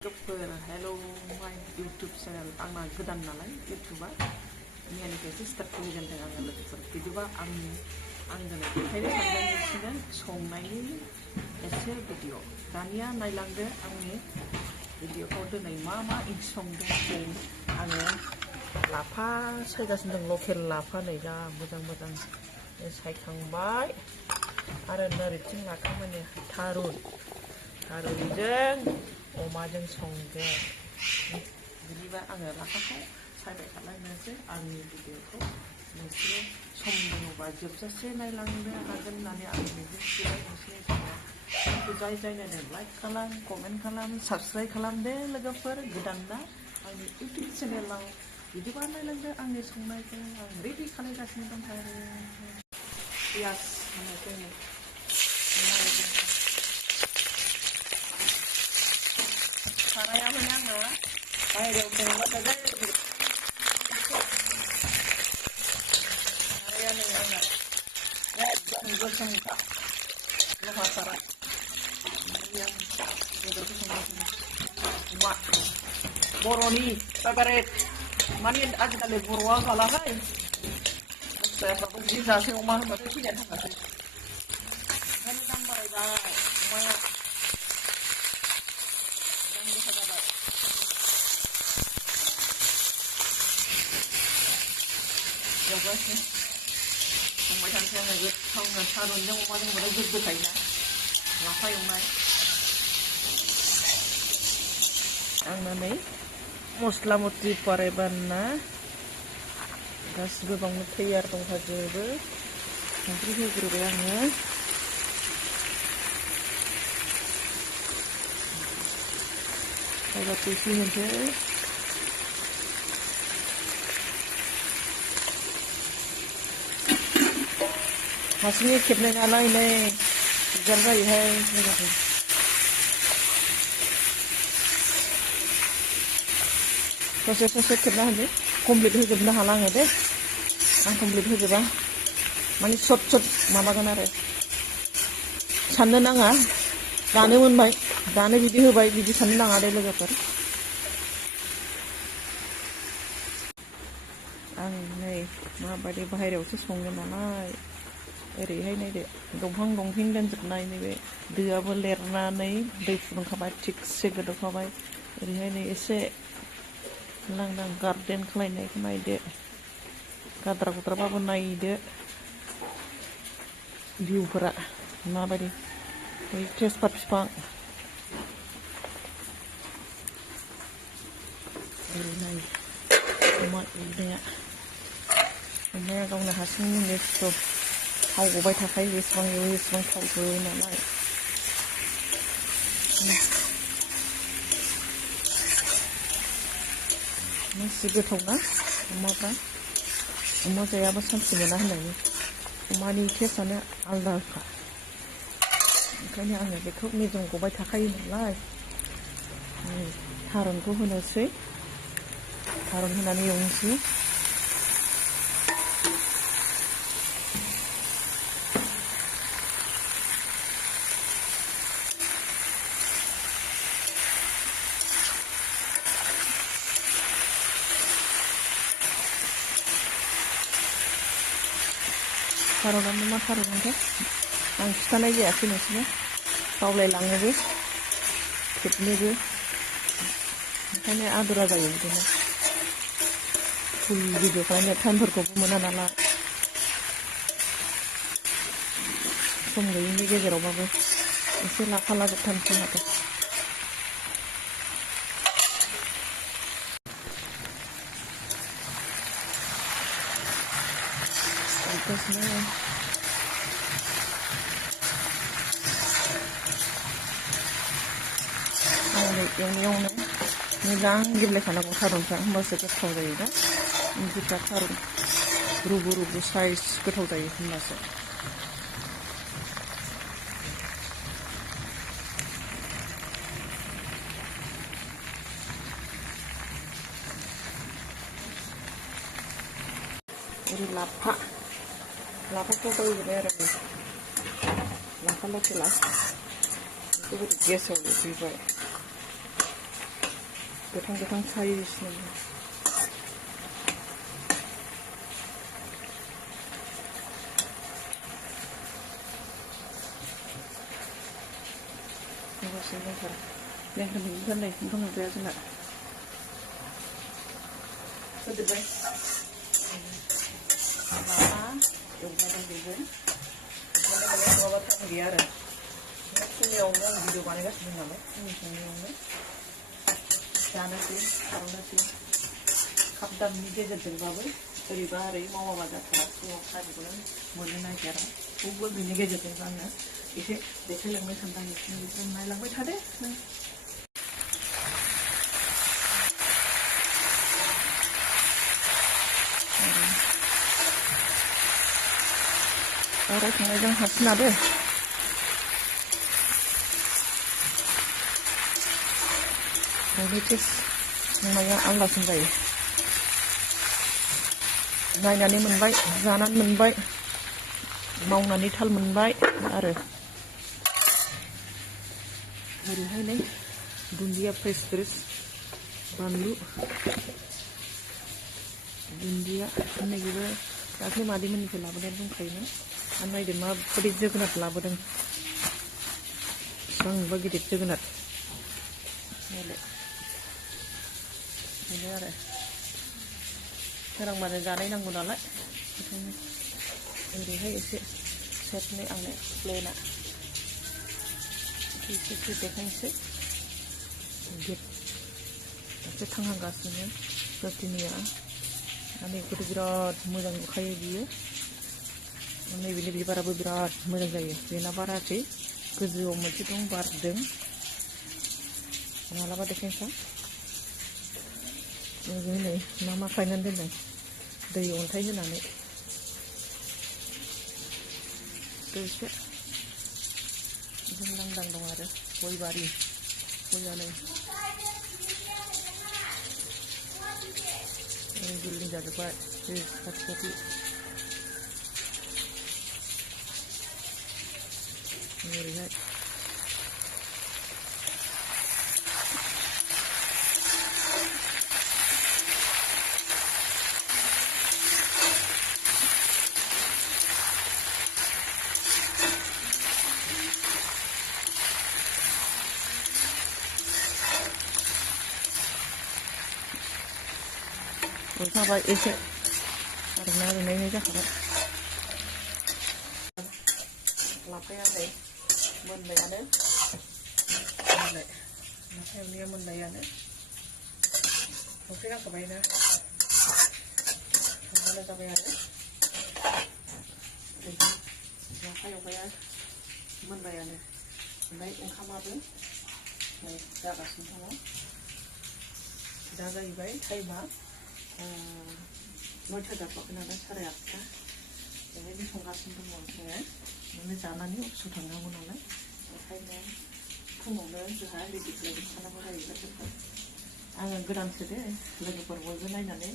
Hello my YouTube channel आंना गोदान नालाय YouTubeआ मैयानिफ्रायसो स्टार्ट खालामजेनदों आङो लोगोफोर बिदिबा आं दिनै देखायनो सानदों संनायनि एसे भिडिअ दानिया नायलांदो आंनि भिडिअखौ दिनै मा ओंख्रि संदों आङो लाफा सायगासिनो दं लकेल लाफा नै जा मोजां सायखांबाय आरो नोरैथिं लाखामानि थारुनजों अमाजों संगोन बिदिबा आङो लाफाखौ सायबाय थालायनोसै आंनि भिडिअखौ नोंसोरो सम दङबा जोबजासे नायलांनो हागोन होननानै आं मिजिंथिबाय नोंसोरनि समाव जाय नायदों लाइक खालाम कमेन्ट खालाम साबस्क्राइब खालामदो लोगोफोर गोदानना आंनि इउटुब चेनेलाव बिदिबा नायलांदो आंनि संनायखौ आं रेडि खालामगासिनो दंथारो पियास होनोसै साराया माने आङो बाहेरायाव संबाथाय साराया नै आंना एकदम गोसोमखा लहा साराय आं बेदरखौ संगासिनो अमा बर'नि फेभारेट माने आजिखालि बर'आ जालाहाय दस्राफ्राबो जि जासै अमा होनबाथाय फैनानै थांगासै ओंखायनो दाम बारायबाय अमाया एवगासिनो संबाय थानोसै आङो गोथावनो थारुनजों अमाजों होनबाथाय गोथावना लाफा एवनाय आंना नै मस्ला मस्लि बारायबाना गासिबो बावनो तैयार दंखाजोबो संख्रि होग्रोबाय आङो एबार एसे होनोसै हारसिङै खेबनाय नालाय नै दिगदार जायोहाय लोगोफोर ससे खेबना होदो कमप्लिट होजोबनो हाला आङो दे आं कमप्लिट होजोबा माने सर्ट माबागोन आरो साननो नाङा दानो मोनबाय दानो बिदि होबाय बिदि साननो नाङा दे लोगोफोर आं नै माबायदि बाहेरायावसो संगोन नालाय ओरैहाय नायदो दंफां दंफिं दोनजोबनाय नैबे दोआबो लेरनानै दै फुदुंखाबाय थिगसे गोदौखाबाय ओरैहाय नै एसे लांदां गार्डेन खालायनायखौ नायदो गाद्रा गुद्राबाबो नायदो भिउफोरा माबायदि बै तेजपात बिफां ओरै नाय अमा एवनाया गावनो हारसिंनो नेक्स्ट थाव गबाय थाखायो बेसेबां एवो एसेबां थाव होयो नालाय मासि गोथावना अमाफ्रा अमा जायाबा सान्थि मोना होननायनि अमानि टेस्टआनो आलदाखा ओंखायनो आङो बेखौ मेजेम गबाय थाखायो नालाय थारुनखौ होनोसै थारुन होनानै एवनोसै थारुनानो मा थारुनथाय आं खिथानाय जायासै नोंसोरनो बावलायलाङोबो खेबनोबो ओंखायनो आदुरा जायो बिदिनो फुल भिडिअ खालामनो टाइमफोरखौबो मोना नालाय सम गैयिनि गेजेरावबाबो एसे लाफालाजोबथारनोसै माथो एवनायावनो मोजां गेब्लेखानांगौ थारुनफ्रा होमबासो गोथाव जायोना ओंख्रिफ्रा थारुन रुबु साइज गोथाव जायो होमबासो ओरै लाफाखौ बायजोबबाय आरो लाफा लकेला बेखौ गेसाव रुफैबाय गोथां सायसिनो माबासिनो दंथारो लेंहरनायनिफ्राय नै ओंखाम संग्राया जोंना होजोब्बाय माबा एवनानै बेबो नङाबा टाइम गैया आरो फुंनियावनो आं भिडिअ बानायगासिनो दं नालाय फुंनि संनायावनो जानोसै खालामनोसै खाब दामनि गेजेरजोंबाबो ओरैबा ओरै मावाबा जाथारा फुङाव खारिखौनो मोननो नागिरा थेवबो बिनि गेजेरजोंबो आङो एसे देखायलांनो सानदों बेखौ नायलांबाय थादो नों बारा संनायजों हाबसिनादो बयनि टेस्ट संनाया आलदासिन जायो नायनानै मोनबाय जानानै मोनबाय मावनानै थाल मोनबाय आरो ओरैहाय नै दुन्दिया फ्रेस बानलु दुन्दिया होननायखौबो दाख्लै मादैमोननिफ्राय लाबोनानै दंखायोमोन आरो नायदो माबायदि जोगोनार लाबोदों बेसेबांबा गिदिर जोगोनार नायलाय बेनो आरो सोरांबानो जानाय नांगौ नालाय ओंखायनो ओरैहाय एसे सेबनै आंनो प्लेना एसे देखायनोसै गेट एसे थांहांगासिनो गोथिनिया आरो बेखौथ' बिराद मोजां नुखायो बियो नैबेनि बिबाराबो बिराद मोजां जायो बेना बाराखै गोजौआव मोनसे दं बारदों मालाबा देखायनोसै नै मा गायनानै दोनदों दै अन्थाइ होनानै एसे बिदिनो लांदां दं आरो गय बारि गयानो बिल्डिं जाजोब्बाय खाथि ओरैहाय जाबाय एसे ओरैनो जाखाबाय लाफाया नै मोनबायानो लाफा एवनाया मोनबायानो संख्रि नांखाबायना संनानै जाबाय आरो लाफा एवनाया मोनबायानो ओमफ्राय ओंखामाबो नै जागासिनो दङ दा जाहैबाय टाइमा 9타 जाबाय नालाय 8:30 बेबायदि संगासिनो दङ जोङो माने जानानै अफिसाव थांनांगौ नालाय ओंखायनो फुङावनो जोंहा रेडि खालामखानांगौ जायो गासैबो आङो गोदानसो दे लोगोफोर बयबो नायनानै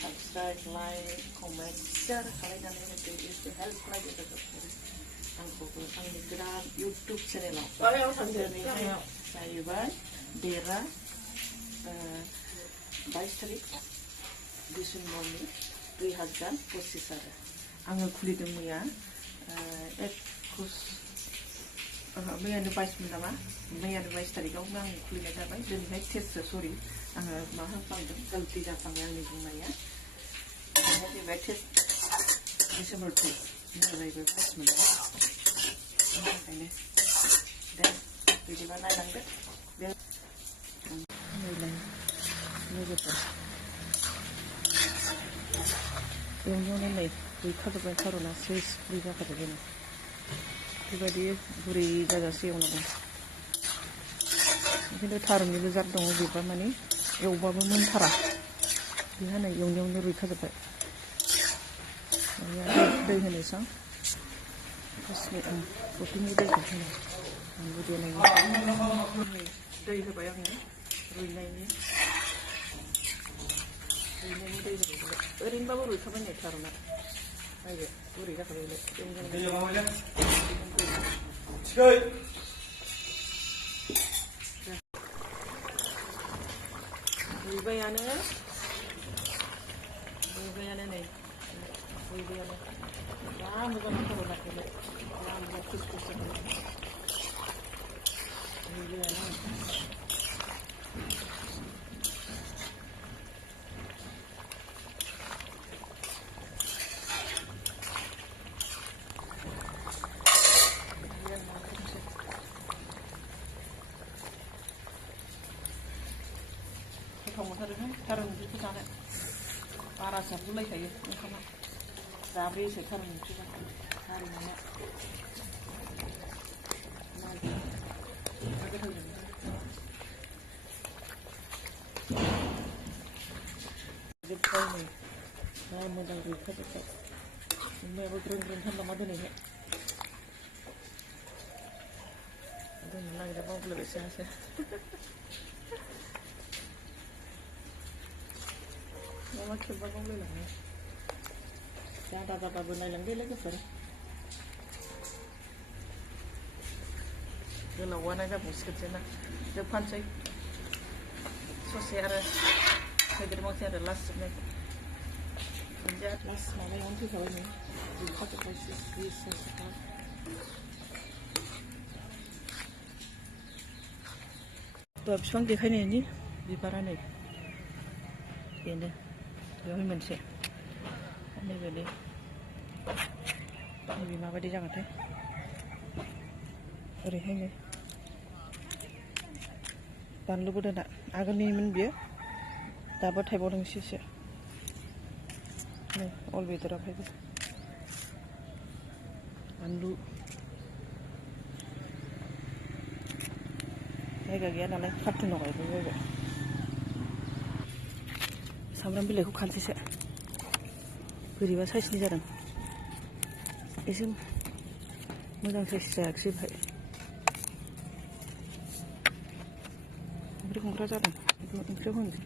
साबस्क्राइब लाइक कमेन्ट शेयार खालामनानै होदो एसे हेल्प खालामदो आंखौबो आंनि गोदान इउटुब चेनेलाव जाहैबाय देरा 22 तारिख डिसेम्बरनि 2025 आरो आङो खुलिदों मैया 22 नामा मैयानो 22 तारिखआवनो आं खुलिनाय जाबाय दिनैहाय टेस्टसो सरि आङो मा होनफ्लांदों गलति जाफ्लांबाय आंनि बुंनाया दिनै टेस्ट डिसेम्बर 2 जाहैबाय फार्स्ट मोनबाय ओंखायनो दे बिदिबा नायलांदो बे लोगोफोर एवनायावनो नै रुइखाजोब्बाय थारुना स्रिस गुरै जाखाजोब्बाय बेबायदि गुरै जाजासे एवनांगौ खिन्थु थारुननिबो जात दङ बेबा माने एवबाबो मोनथारा बेहा नै एवनायावनो रुइखाजोब्बाय दै होनोसै गथ'नि दैखौ होनो आंबो देनायनि दै होबाय आङो रुइनायनि दै होबाय ओरैनोबाबो रुइखाबाय नै थारुना नायदो गुरै जाखाबाय रुइबायानो नै रुइबायानो जा मोजां खर' लाखिबाय जा मोजां खुसखुस जाबाय रुइबायानो गोथाव मोनथारोहाय थारुन ओंख्रिखौ जानो बारा जाबुलायखायो ओंखामा जाब्रेयोसो थारुन ओंख्रिखौ हारिमुना गोथाव जोबबाय नै जा मोजां रुइखाजोब्बाय अमायाबो ग्रोन ग्रोनथार नामा दिनैहाय दोननो नागिरना बावलायबायसो आंसो Mama coba kamu bilang ya, jangan apa-apa benar lagi lagi fer. Kalau wana kan musik cina, depan saya, sosial ada, saya kira mau saya ada last sebenarnya, menjadi last mana yang tu kalau ni, jumpa tu pasti bisa sekali. Tu habis bang dikai ni di parane, ini. बेवहाय मोनसे नैबेनि नैबे माबायदि जागोनथाय ओरैहायनो बानलुबो दोना आगोलनिमोन बियो दाबो थाइबावदों एसे नै अल बेदरावहायबो बानलु जायगा गैया नालाय कार्टुनाव गायबाय बायबाय सामब्राम बिलाइखौ खानसैसो बोरैबा साइसनि जादों एसे मोजां साइस जायाखिसै बाहाय ओंख्रि संग्रा जादों बेखौ ओंख्रियाव होनोसै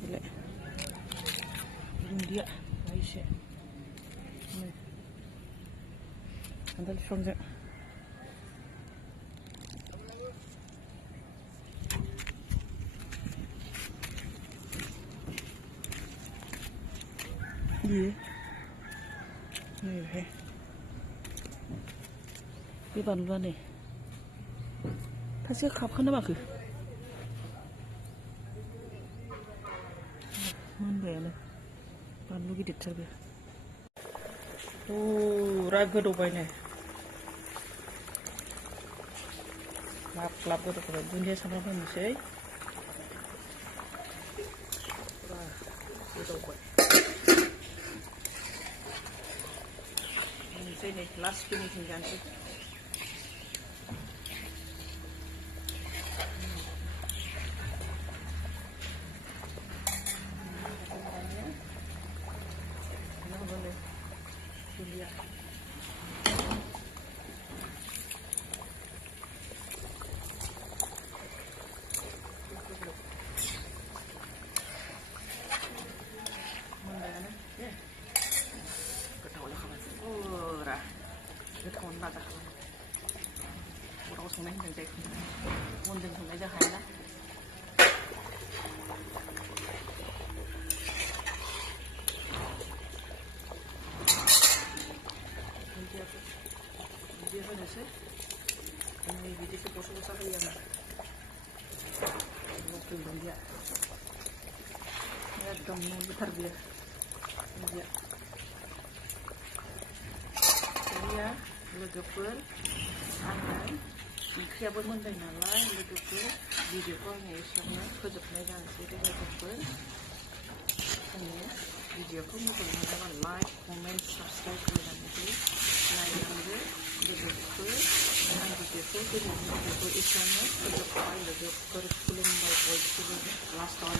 बेलाय दुन्दिया एसे खान्थाल बिफांजों Iya, nih, ini banulah nih, pasti kapkan apa ke? Mana ya nih, banu gede terbe. Oh, ragu dobai nih, lap gitu kalau dunia sama manusia, wah, dobai. Ini last finishing ganti. Boleh. Dunia. Thôn là đặc bộ đâu xuống đây đừng chạy môn đừng xuống đây giờ hái đó dia hơn sih ini video itu bos besar yang waktu dia ya kamu besar dia dia लोगोफोर आङो ओंख्रियाबो मोनबाय नालाय लोगोफोर भिडिअखौ आङो एसेयावनो फोजोबनाय जानोसै लोगोफोर आङो भिडिअखौ मोजां मोनोबा लाइक कमेन्ट साबस्क्राइब खालामनानै नायनांगौ लोगोफोर आं भिडिअखौ दिनैनि भिडिअखौ एसेयावनो फोजोबबाय लोगोफोर खुलुमबाय बयखौबो लास्टआव